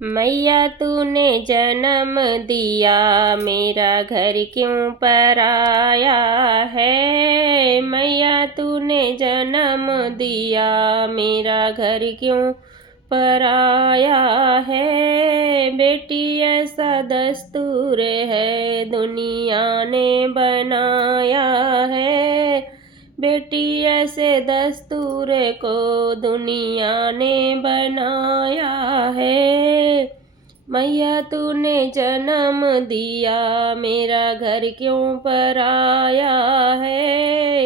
मैया तूने जन्म दिया, मेरा घर क्यों पराया है। मैया तूने जन्म दिया, मेरा घर क्यों पराया है। बेटी ऐसा दस्तूर है, दुनिया ने बनाया है। बेटी ऐसे दस्तूर को दुनिया ने बनाया है। मैया तूने जन्म दिया, मेरा घर क्यों पराया है।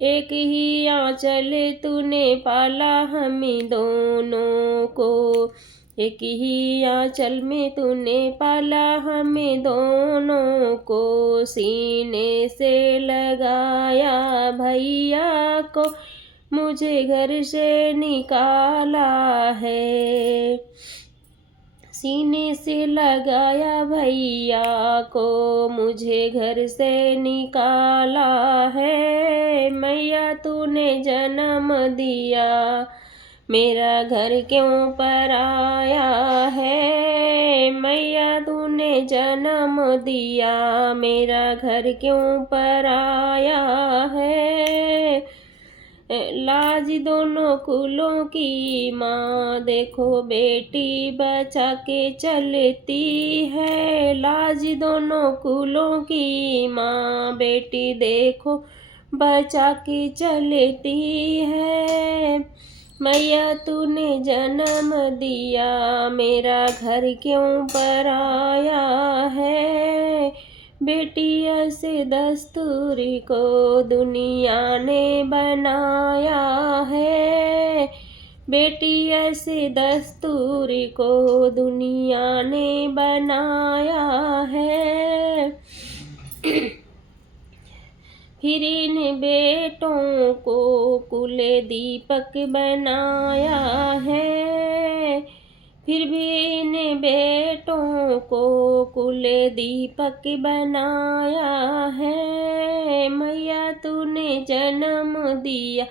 एक ही आंचल तूने पाला हमें दोनों को। एक ही आंचल में तूने पाला हमें दोनों को। सीने से लगाया भैया को, मुझे घर से निकाला है। सीने से लगाया भैया को, मुझे घर से निकाला है। मैया तूने जन्म दिया, मेरा घर क्यों पराया है। मैया तूने जन्म दिया, मेरा घर क्यों पराया है। लाज दोनों कुलों की माँ, देखो बेटी बचा के चलती है। लाज दोनों कुलों की माँ, बेटी देखो बचा के चलती है। मैया तूने जन्म दिया, मेरा घर क्यों पराया है। बेटी ऐसे दस्तूर को दुनिया ने बनाया है। बेटी ऐसे दस्तूर को दुनिया ने बनाया है। फिर इन बेटों को कुल दीपक बनाया है। फिर भी इन बेटों को कुल दीपक बनाया है। मैया तूने जन्म दिया,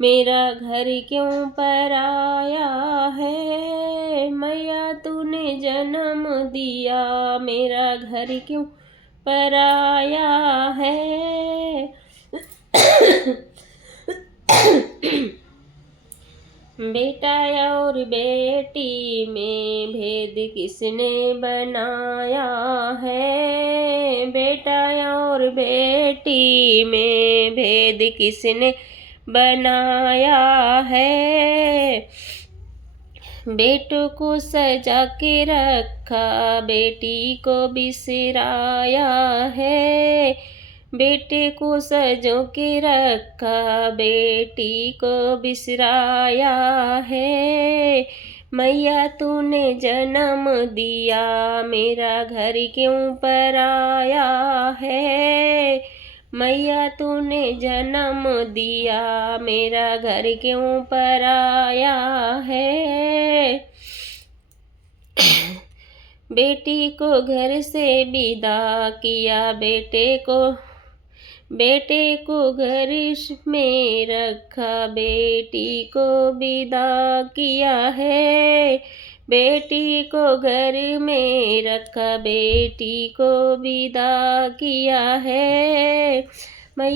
मेरा घर क्यों पराया है। मैया तूने जन्म दिया, मेरा घर क्यों पराया है। बेटा और बेटी में भेद किसने बनाया है। बेटा और बेटी में भेद किसने बनाया है। बेटों को सजा के रखा, बेटी को बिसराया है। बेटे को सजो के रखा, बेटी को बिसराया है। मैया तूने जन्म दिया, मेरा घर क्यों पराया है। मैया तूने जन्म दिया, मेरा घर क्यों पराया है। बेटी को घर से विदा किया, बेटे को घर में रखा, बेटी को विदा किया है। बेटी को घर में रखा, बेटी को विदा किया है। मैं